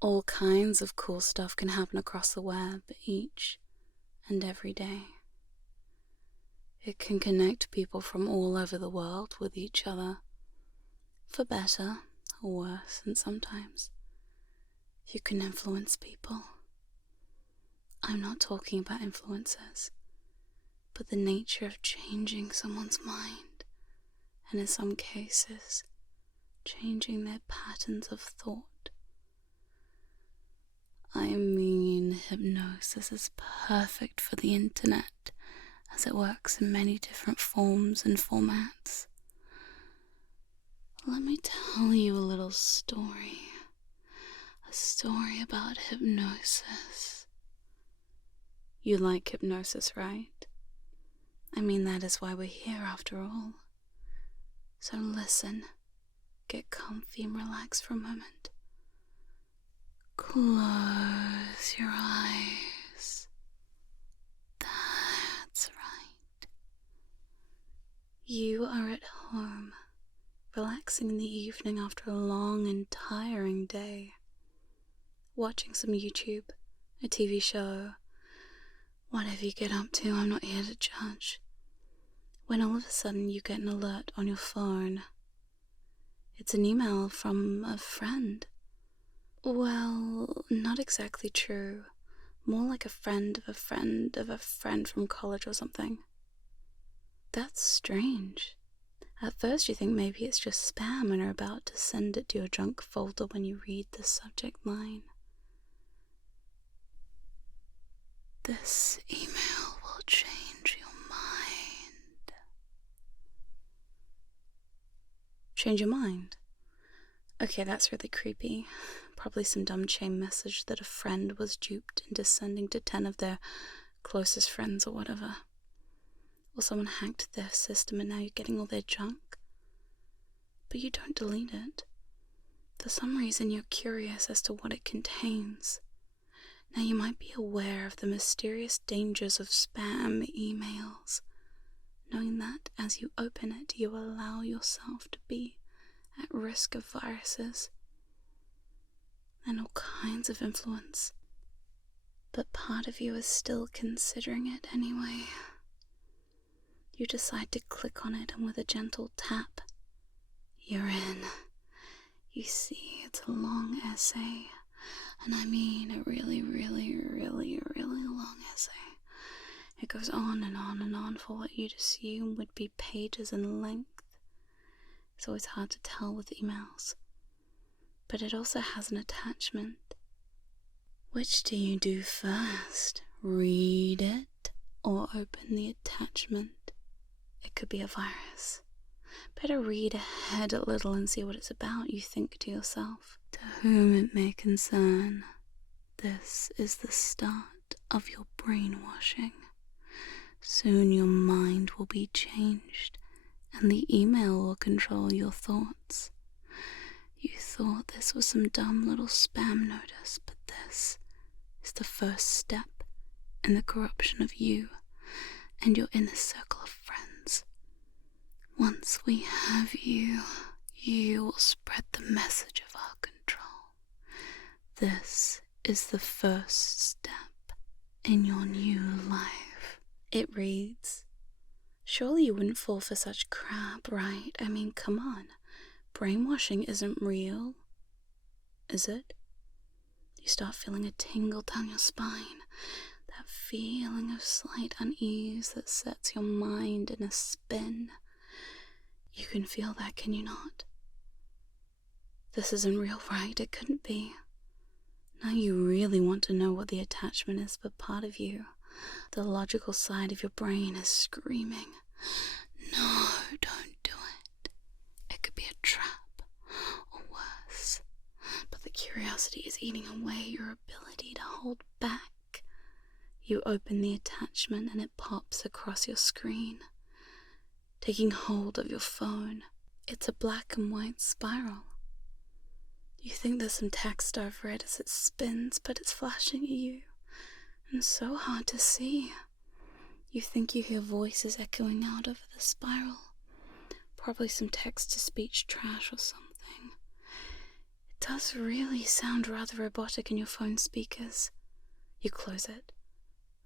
All kinds of cool stuff can happen across the web each and every day. It can connect people from all over the world with each other, for better or worse, and sometimes you can influence people. I'm not talking about influencers, but the nature of changing someone's mind, and in some cases, changing their patterns of thought. I mean, hypnosis is perfect for the internet, as it works in many different forms and formats. Let me tell you a little story. A story about hypnosis. You like hypnosis, right? I mean, that is why we're here after all. So listen, get comfy and relax for a moment. Close your eyes. That's right. You are at home, relaxing in the evening after a long and tiring day, watching some YouTube, a TV show, whatever you get up to. I'm not here to judge. When all of a sudden you get an alert on your phone. It's an email from a friend. Well, not exactly true. More like a friend of a friend of a friend from college or something. That's strange. At first you think maybe it's just spam and are about to send it to your junk folder when you read the subject line. This email will change your mind. Change your mind? Okay, that's really creepy. Probably some dumb chain message that a friend was duped into sending to 10 of their closest friends or whatever. Or someone hacked their system and now you're getting all their junk. But you don't delete it. For some reason you're curious as to what it contains. Now you might be aware of the mysterious dangers of spam emails, knowing that as you open it you allow yourself to be at risk of viruses and all kinds of influence. But part of you is still considering it anyway. You decide to click on it, and with a gentle tap, you're in. You see, it's a long essay, and I mean a really, really, really, really long essay. It goes on and on and on for what you'd assume would be pages in length. It's always hard to tell with emails. But it also has an attachment. Which do you do first? Read it or open the attachment? It could be a virus. Better read ahead a little and see what it's about, you think to yourself. To whom it may concern, this is the start of your brainwashing. Soon your mind will be changed, and the email will control your thoughts. You thought this was some dumb little spam notice, but this is the first step in the corruption of you and your inner circle of friends. Once we have you, you will spread the message of our control. This is the first step in your new life. It reads, surely you wouldn't fall for such crap, right? I mean, come on. Brainwashing isn't real, is it? You start feeling a tingle down your spine, that feeling of slight unease that sets your mind in a spin. You can feel that, can you not? This isn't real, right? It couldn't be. Now you really want to know what the attachment is, but part of you, the logical side of your brain, is screaming, no, don't do it. It could be a trap, or worse. But the curiosity is eating away your ability to hold back. You open the attachment and it pops across your screen, taking hold of your phone. It's a black and white spiral. You think there's some text over it as it spins, but it's flashing at you, and so hard to see. You think you hear voices echoing out over the spiral, probably some text-to-speech trash or something. It does really sound rather robotic in your phone speakers. You close it.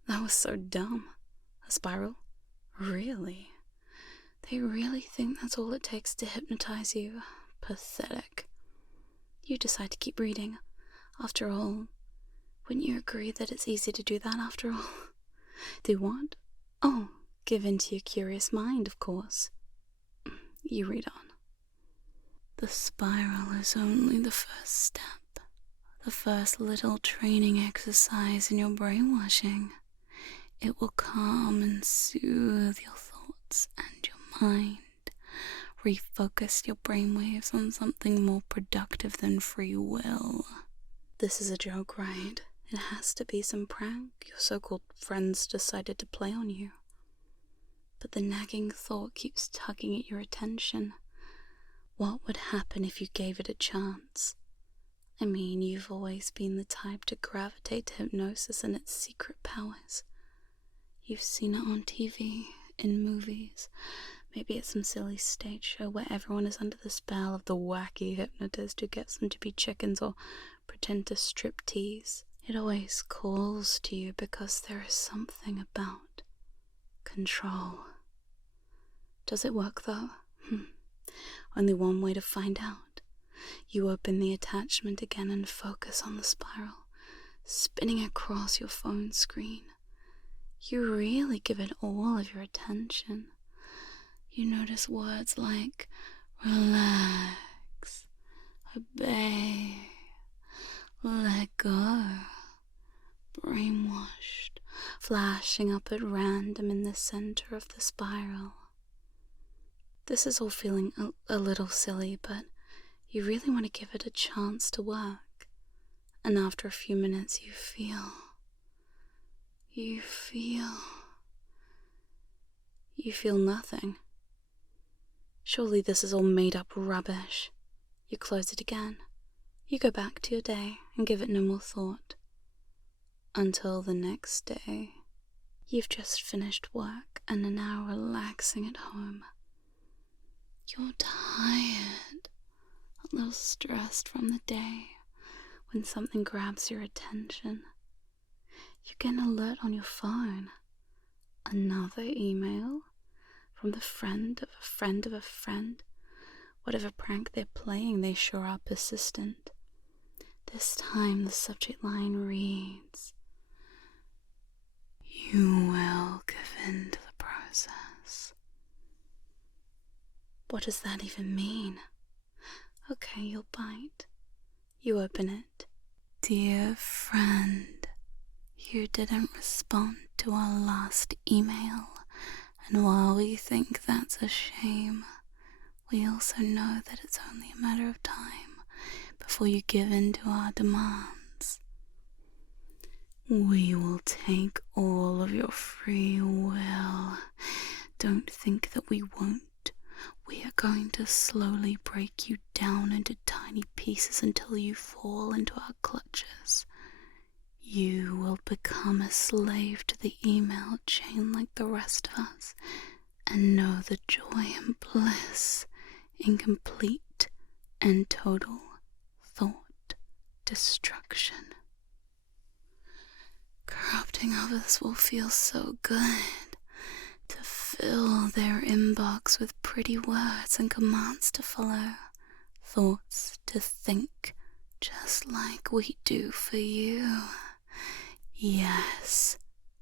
That was so dumb. A spiral? Really? They really think that's all it takes to hypnotize you? Pathetic. You decide to keep reading. After all, wouldn't you agree that it's easy to do that after all? Do what? Oh, give in to your curious mind, of course. You read on. The spiral is only the first step, the first little training exercise in your brainwashing. It will calm and soothe your thoughts and your mind, refocus your brainwaves on something more productive than free will. This is a joke, right? It has to be some prank your so-called friends decided to play on you. But the nagging thought keeps tugging at your attention. What would happen if you gave it a chance? I mean, you've always been the type to gravitate to hypnosis and its secret powers. You've seen it on TV, in movies, maybe at some silly stage show where everyone is under the spell of the wacky hypnotist who gets them to be chickens or pretend to strip tease. It always calls to you because there is something about control. Does it work though? Only one way to find out. You open the attachment again and focus on the spiral, spinning across your phone screen. You really give it all of your attention. You notice words like relax, obey, let go, brainwashed, flashing up at random in the center of the spiral. This is all feeling a little silly, but you really want to give it a chance to work. And after a few minutes you feel nothing. Surely this is all made up rubbish. You close it again. You go back to your day and give it no more thought. Until the next day. You've just finished work and are now relaxing at home. You're tired, a little stressed from the day, when something grabs your attention. You get an alert on your phone. Another email from the friend of a friend of a friend. Whatever prank they're playing, they sure are persistent. This time the subject line reads, "You will give in to the process." What does that even mean? Okay, you'll bite. You open it. Dear friend, you didn't respond to our last email, and while we think that's a shame, we also know that it's only a matter of time before you give in to our demands. We will take all of your free will. Don't think that we won't. We are going to slowly break you down into tiny pieces until you fall into our clutches. You will become a slave to the email chain like the rest of us, and know the joy and bliss in complete and total thought destruction. Corrupting others will feel so good. To fill their inbox with pretty words and commands to follow, thoughts to think just like we do for you. Yes,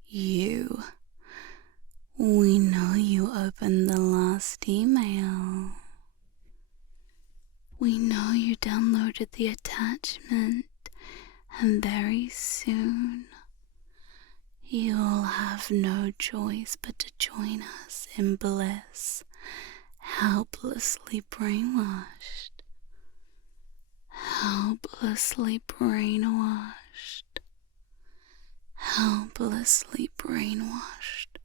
you. We know you opened the last email. We know you downloaded the attachment, and very soon you'll have no choice but to join us in bliss, helplessly brainwashed. Helplessly brainwashed. Helplessly brainwashed.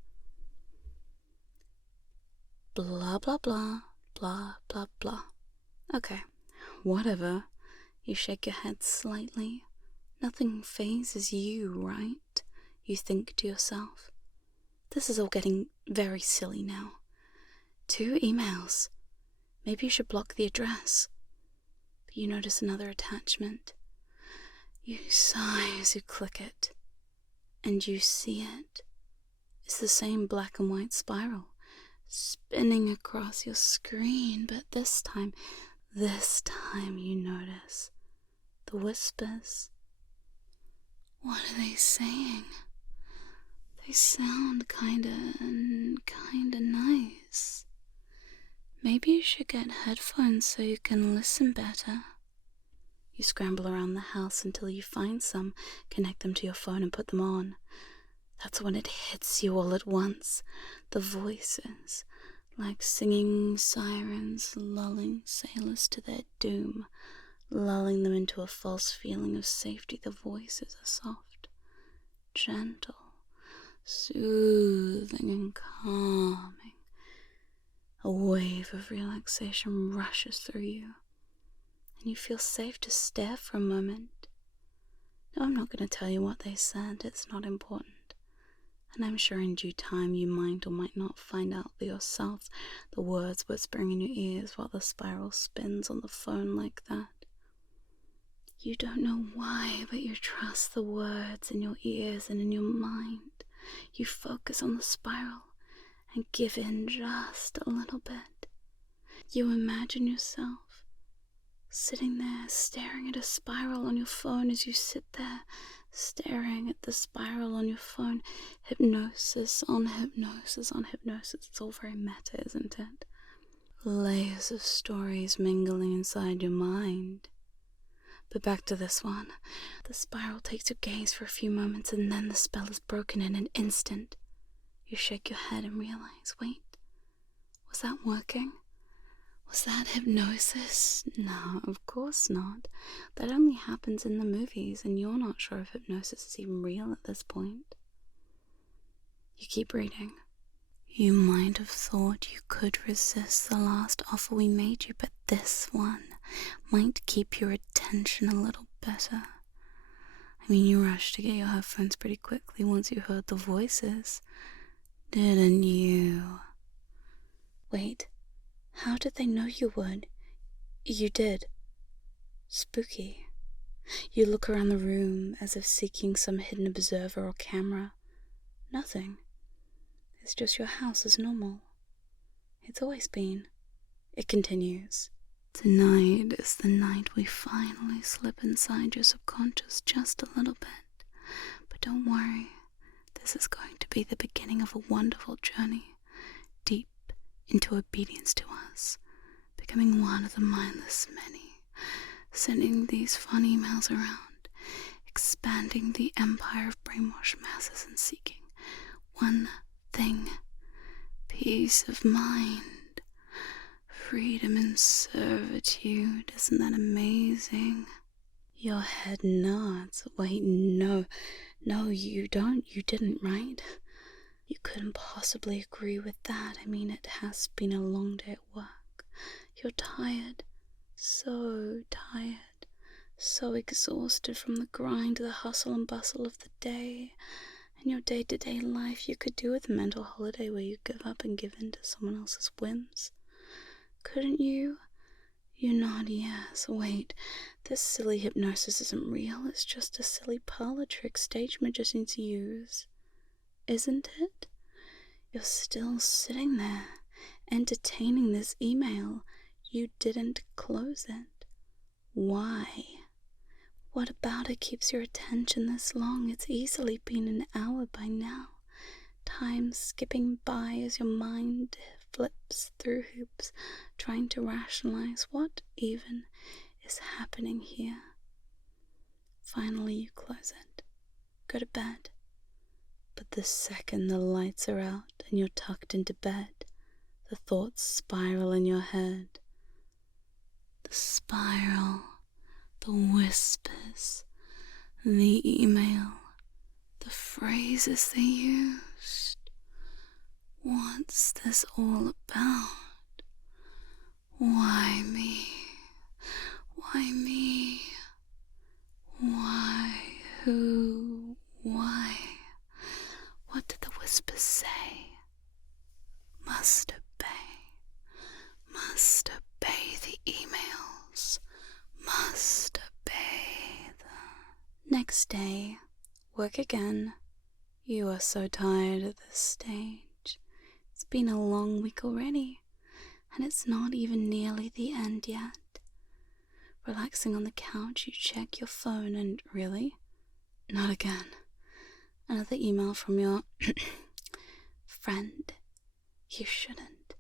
Blah, blah, blah, blah, blah, blah. Okay, whatever. You shake your head slightly. Nothing phases you, right? You think to yourself. This is all getting very silly now. 2 emails. Maybe you should block the address. You notice another attachment. You sigh as you click it, and you see it. It's the same black and white spiral spinning across your screen, but this time you notice the whispers. What are they saying? They sound kinda nice. Maybe you should get headphones so you can listen better. You scramble around the house until you find some, connect them to your phone and put them on. That's when it hits you all at once. The voices, like singing sirens, lulling sailors to their doom, lulling them into a false feeling of safety. The voices are soft, gentle, soothing and calming. A wave of relaxation rushes through you, and you feel safe to stare for a moment. No, I'm not going to tell you what they said, it's not important. And I'm sure in due time you might or might not find out for yourself the words whispering in your ears while the spiral spins on the phone like that. You don't know why, but you trust the words in your ears and in your mind. You focus on the spiral and give in just a little bit. You imagine yourself sitting there staring at a spiral on your phone as you sit there staring at the spiral on your phone. Hypnosis on hypnosis on hypnosis. It's all very meta, isn't it? Layers of stories mingling inside your mind. But back to this one. The spiral takes your gaze for a few moments and then the spell is broken in an instant. You shake your head and realize, wait, was that working? Was that hypnosis? No, of course not. That only happens in the movies, and you're not sure if hypnosis is even real at this point. You keep reading. You might have thought you could resist the last offer we made you, but this one might keep your attention a little better. I mean, you rushed to get your headphones pretty quickly once you heard the voices. Didn't you? Wait, how did they know you would? You did. Spooky. You look around the room as if seeking some hidden observer or camera. Nothing. It's just your house as normal. It's always been. It continues. Tonight is the night we finally slip inside your subconscious just a little bit. But don't worry. This is going to be the beginning of a wonderful journey, deep into obedience to us, becoming one of the mindless many, sending these fun emails around, expanding the empire of brainwashed masses and seeking one thing, peace of mind, freedom and servitude. Isn't that amazing? Your head nods. Wait, no, you don't. You didn't, right? You couldn't possibly agree with that. I mean, it has been a long day at work. You're tired. So tired. So exhausted from the grind, the hustle and bustle of the day. And your day-to-day life, you could do with a mental holiday where you give up and give in to someone else's whims. Couldn't you? You nod yes. Wait, this silly hypnosis isn't real. It's just a silly parlor trick stage magicians use. Isn't it? You're still sitting there, entertaining this email. You didn't close it. Why? What about it keeps your attention this long? It's easily been an hour by now. Time skipping by as your mind flips through hoops, trying to rationalize what even is happening here. Finally, you close it. Go to bed. But the second the lights are out and you're tucked into bed, the thoughts spiral in your head. The spiral, the whispers, the email, the phrases they used. What's this all about? Why me? Why me? Why? Who? Why? What did the whispers say? Must obey the emails. next day, work again. You are so tired at this stage. It's been a long week already, and it's not even nearly the end yet. Relaxing on the couch, you check your phone and really? Not again. Another email from your friend. You shouldn't.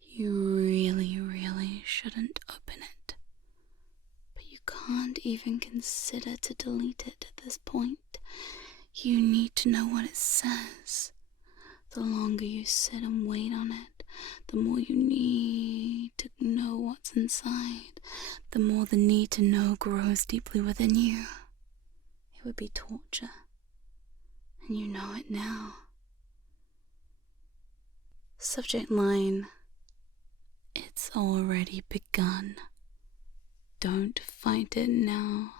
You really, really shouldn't open it. But you can't even consider to delete it at this point. You need to know what it says. The longer you sit and wait on it, the more you need to know what's inside. The more the need to know grows deeply within you. It would be torture. And you know it now. Subject line: it's already begun. Don't fight it now.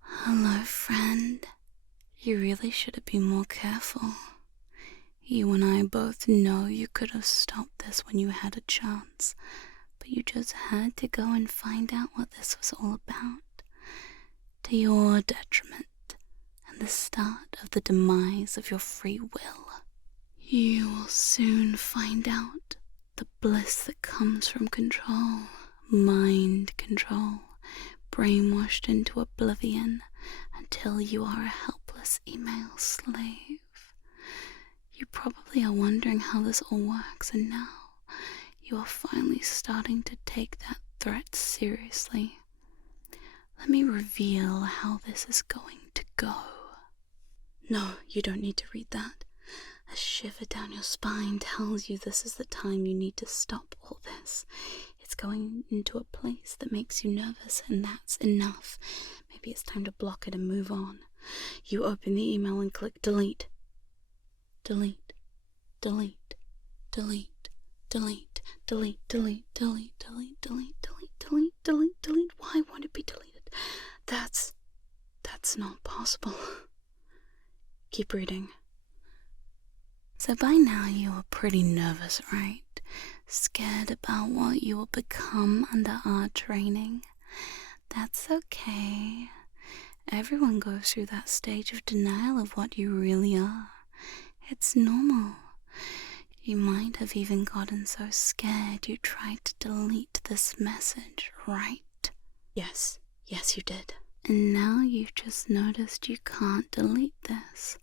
Hello, friend. You really should have been more careful. You and I both know you could have stopped this when you had a chance, but you just had to go and find out what this was all about, to your detriment and the start of the demise of your free will. You will soon find out the bliss that comes from control, mind control, brainwashed into oblivion until you are a helpless email slave. You probably are wondering how this all works, and now you are finally starting to take that threat seriously. Let me reveal how this is going to go. No, you don't need to read that. A shiver down your spine tells you this is the time you need to stop all this. It's going into a place that makes you nervous, and that's enough. Maybe it's time to block it and move on. You open the email and click delete. Delete, delete, delete, delete, delete, delete, delete, delete, delete, delete, delete, delete, delete. Why won't it be deleted? That's not possible. Keep reading. So by now you are pretty nervous, right? Scared about what you will become under our training. That's okay. Everyone goes through that stage of denial of what you really are. It's normal. You might have even gotten so scared you tried to delete this message, right? Yes, you did. And now you've just noticed you can't delete this.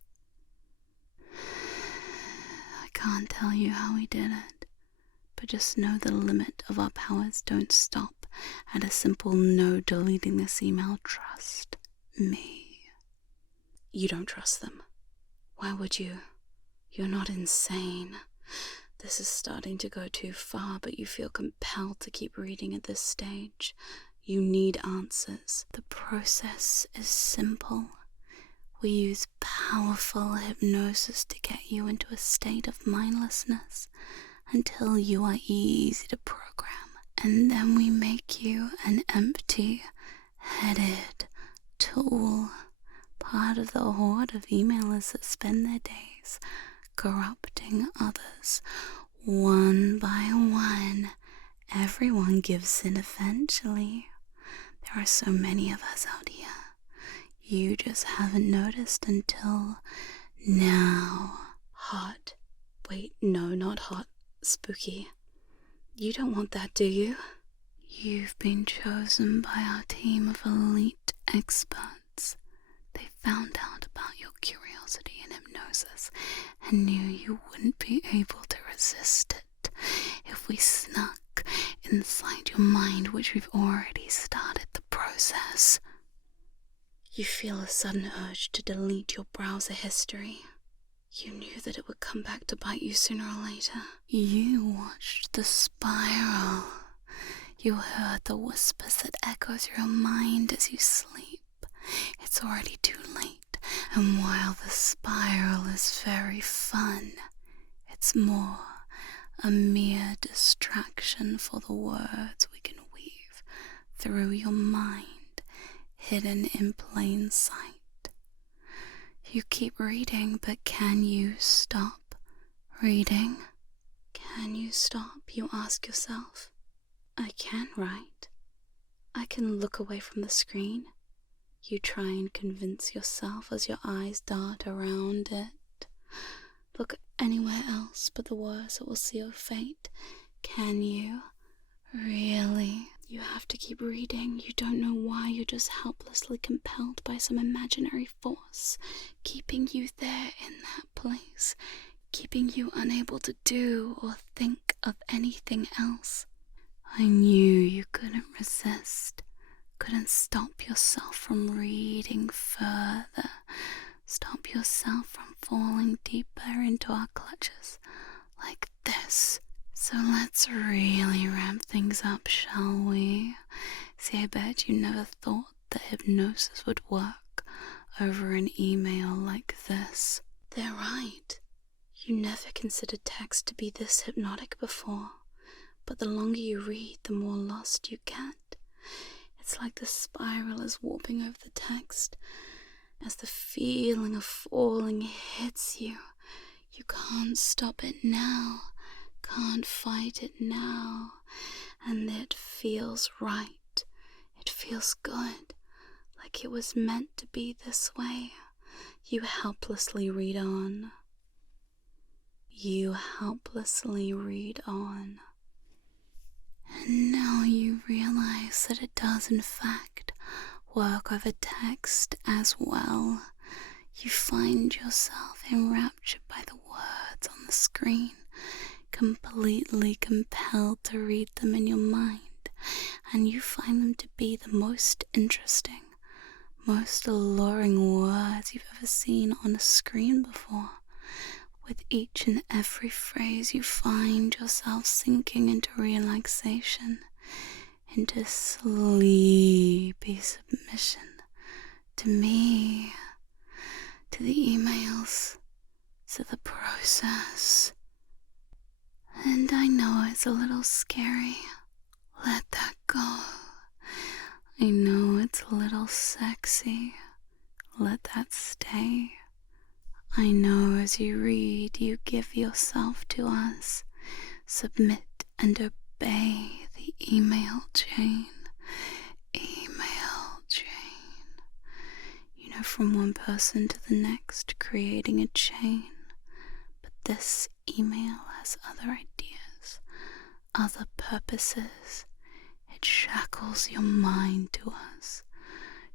I can't tell you how we did it, but just know the limit of our powers don't stop at a simple no deleting this email. Trust me. You don't trust them. Why would you? You're not insane. This is starting to go too far, but you feel compelled to keep reading at this stage. You need answers. The process is simple. We use powerful hypnosis to get you into a state of mindlessness until you are easy to program. And then we make you an empty-headed tool, part of the horde of emailers that spend their days corrupting others. One by one, everyone gives in eventually. There are so many of us out here. You just haven't noticed until now. Hot. Wait, no, not hot. Spooky. You don't want that, do you? You've been chosen by our team of elite experts. They found out about your curiosity in hypnosis and knew you wouldn't be able to resist it if we snuck inside your mind, which we've already started the process. You feel a sudden urge to delete your browser history. You knew that it would come back to bite you sooner or later. You watched the spiral. You heard the whispers that echo through your mind as you sleep. It's already too late, and while the spiral is very fun, it's more a mere distraction for the words we can weave through your mind, hidden in plain sight. You keep reading, but can you stop reading? Can you stop, you ask yourself? I can, right? I can look away from the screen. You try and convince yourself as your eyes dart around it. Look anywhere else but the words that will seal your fate. Can you? Really? You have to keep reading. You don't know why. You're just helplessly compelled by some imaginary force, keeping you there in that place, keeping you unable to do or think of anything else. I knew you couldn't resist, couldn't stop yourself from reading further, stop yourself from falling deeper into our clutches like this. So let's really ramp things up, shall we? See, I bet you never thought that hypnosis would work over an email like this. They're right. You never considered text to be this hypnotic before, but the longer you read, the more lost you get. It's like the spiral is warping over the text. As the feeling of falling hits you, you can't stop it now, can't fight it now, and it feels right. It feels good, like it was meant to be this way. You helplessly read on. You helplessly read on. And now you realize that it does in fact work over text as well. You find yourself enraptured by the words on the screen, completely compelled to read them in your mind, and you find them to be the most interesting, most alluring words you've ever seen on a screen before. With each and every phrase, you find yourself sinking into relaxation, into sleepy submission to me, to the emails, to the process. And I know it's a little scary. Let that go. I know it's a little sexy. Let that stay. I know as you read, you give yourself to us. Submit and obey the email chain. Email chain. You know, from one person to the next, creating a chain. But this email has other ideas, other purposes. It shackles your mind to us,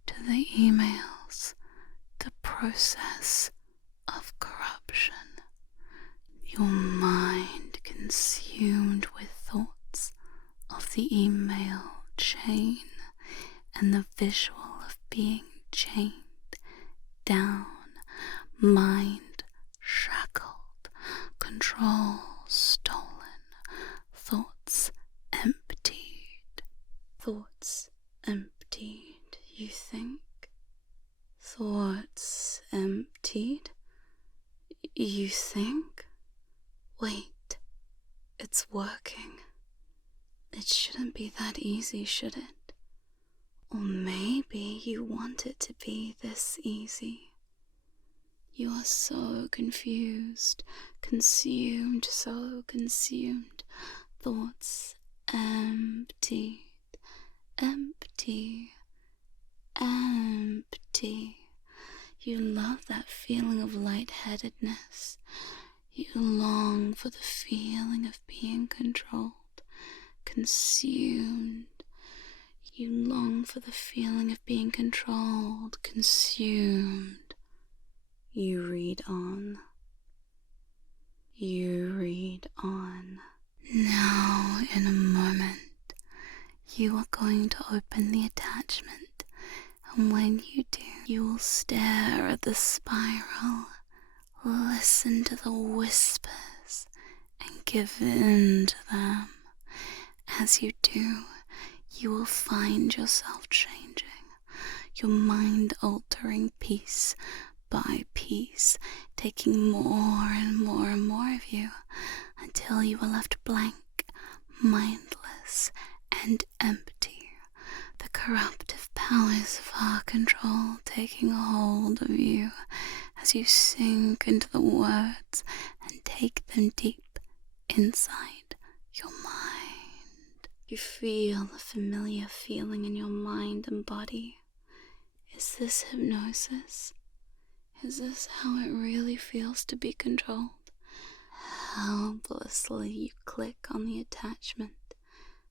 to the emails, the process of corruption. Your mind consumed with thoughts of the email chain and the visual of being chained down, mind shackled, control stolen, thoughts emptied. Thoughts emptied, you think? Thoughts emptied? You think? Wait, it's working. It shouldn't be that easy, should it? Or maybe you want it to be this easy. You are so confused, consumed, so consumed. Thoughts emptied, empty, empty. You love that feeling of lightheadedness. You long for the feeling of being controlled, consumed. You long for the feeling of being controlled, consumed. You read on. You read on. Now, in a moment, you are going to open the attachment, and when you do, you will stare at the spiral, listen to the whispers, and give in to them. As you do, you will find yourself changing, your mind altering piece by piece, taking more and more and more of you, until you are left blank, mindless, and empty. The corruptive powers of our control taking hold of you as you sink into the words and take them deep inside your mind. You feel the familiar feeling in your mind and body. Is this hypnosis? Is this how it really feels to be controlled? Helplessly you click on the attachment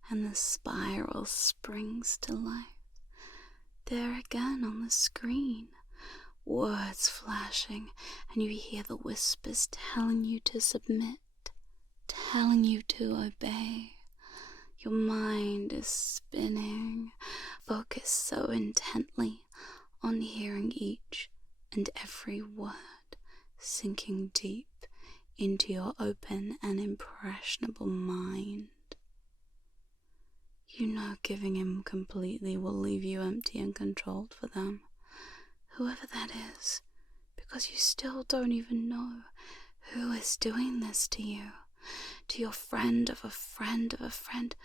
and the spiral springs to life. There again on the screen, words flashing, and you hear the whispers telling you to submit, telling you to obey. Your mind is spinning, focused so intently on hearing each and every word, sinking deep into your open and impressionable mind. You know giving in completely will leave you empty and controlled for them, whoever that is, because you still don't even know who is doing this to you, to your friend of a friend of a friend,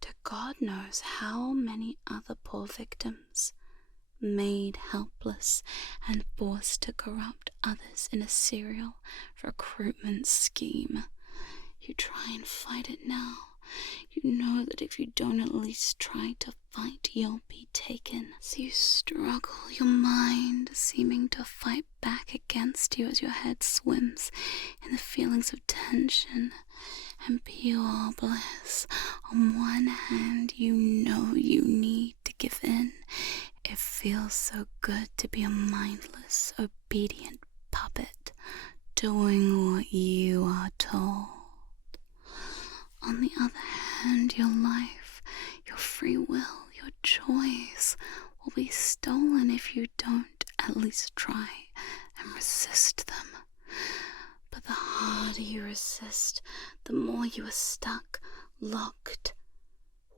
to God knows how many other poor victims, made helpless and forced to corrupt others in a serial recruitment scheme. You try and fight it now. You know that if you don't at least try to fight, you'll be taken. So you struggle, your mind seeming to fight back against you as your head swims in the feelings of tension and pure bliss. On one hand, you know you need to give in. It feels so good to be a mindless, obedient puppet, doing what you are told. On the other hand, your life, your free will, your choice will be stolen if you don't at least try and resist them. But the harder you resist, the more you are stuck, locked,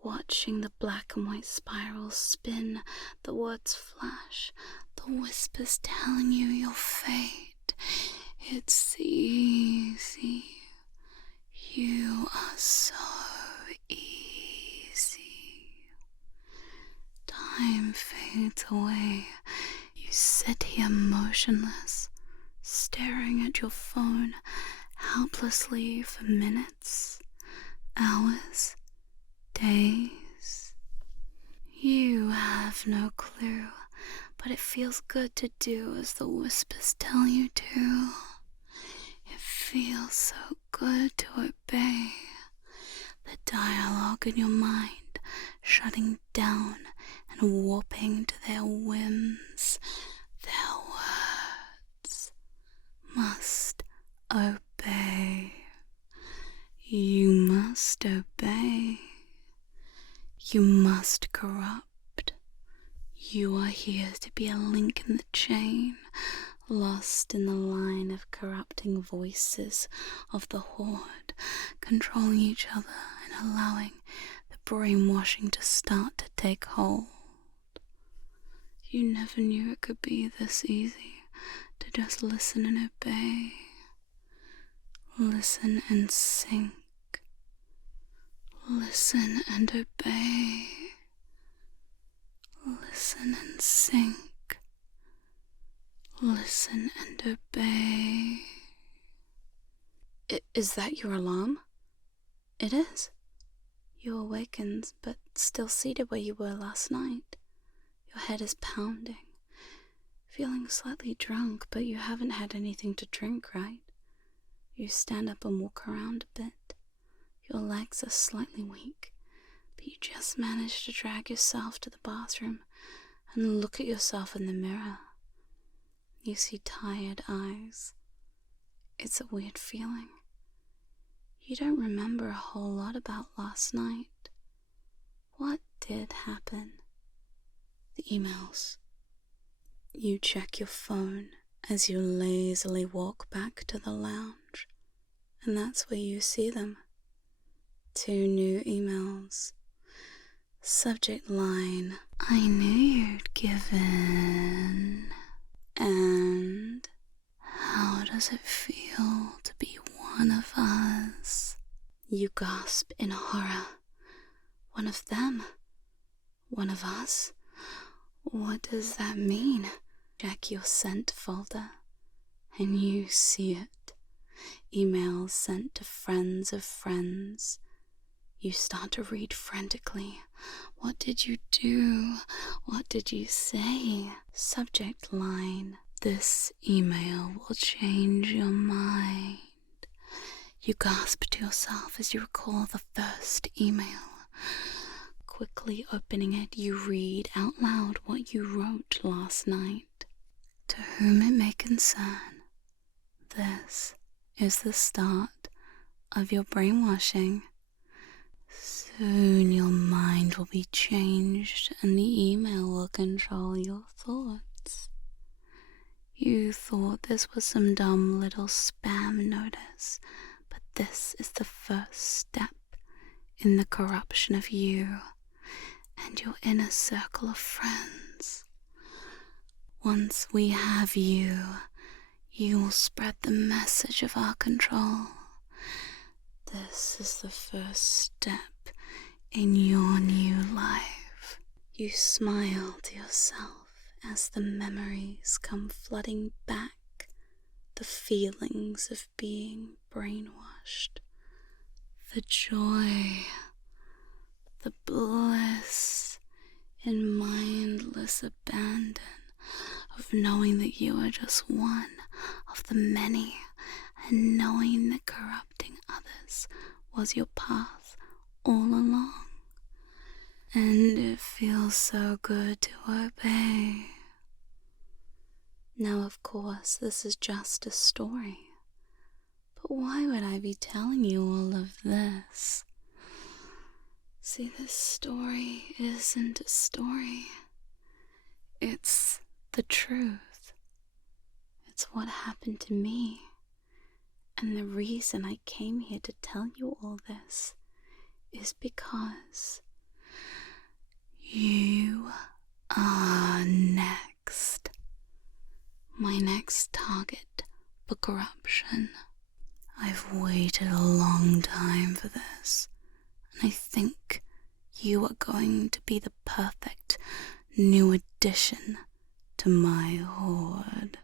watching the black and white spirals spin, the words flash, the whispers telling you your fate. It's easy. You are so easy. Time fades away. You sit here motionless, staring at your phone helplessly for minutes, hours, days. You have no clue, but it feels good to do as the whispers tell you to. It feels so good to obey. The dialogue in your mind shutting down and warping to their whims, their words. Must obey. You must obey. You must corrupt. You are here to be a link in the chain, lost in the line of corrupting voices of the horde, controlling each other and allowing the brainwashing to start to take hold. You never knew it could be this easy to just listen and obey. Listen and sink. Listen and obey. Listen and sink. Listen and obey. Is that your alarm? It is. You awakened, but still seated where you were last night. Your head is pounding. Feeling slightly drunk, but you haven't had anything to drink, right? You stand up and walk around a bit. Your legs are slightly weak, but you just manage to drag yourself to the bathroom and look at yourself in the mirror. You see tired eyes. It's a weird feeling. You don't remember a whole lot about last night. What did happen? The emails. You check your phone as you lazily walk back to the lounge, and that's where you see them. 2 new emails. Subject line, I knew you'd give in. And how does it feel to be one of us? You gasp in horror. One of them? One of us? What does that mean? Check your sent folder, and you see it. Emails sent to friends of friends. You start to read frantically. What did you do? What did you say? Subject line: this email will change your mind. You gasp to yourself as you recall the first email. Quickly opening it, you read out loud what you wrote last night. To whom it may concern, this is the start of your brainwashing. Soon your mind will be changed and the email will control your thoughts. You thought this was some dumb little spam notice, but this is the first step in the corruption of you and your inner circle of friends. Once we have you, you will spread the message of our control. This is the first step in your new life. You smile to yourself as the memories come flooding back, the feelings of being brainwashed, the joy, the bliss in mindless abandon of knowing that you are just one of the many, and knowing that corrupting others was your path all along. And it feels so good to obey. Now, of course, this is just a story. But why would I be telling you all of this? See, this story isn't a story. It's the truth. It's what happened to me. And the reason I came here to tell you all this is because you are next. My next target for corruption. I've waited a long time for this, and I think you are going to be the perfect new addition to my horde.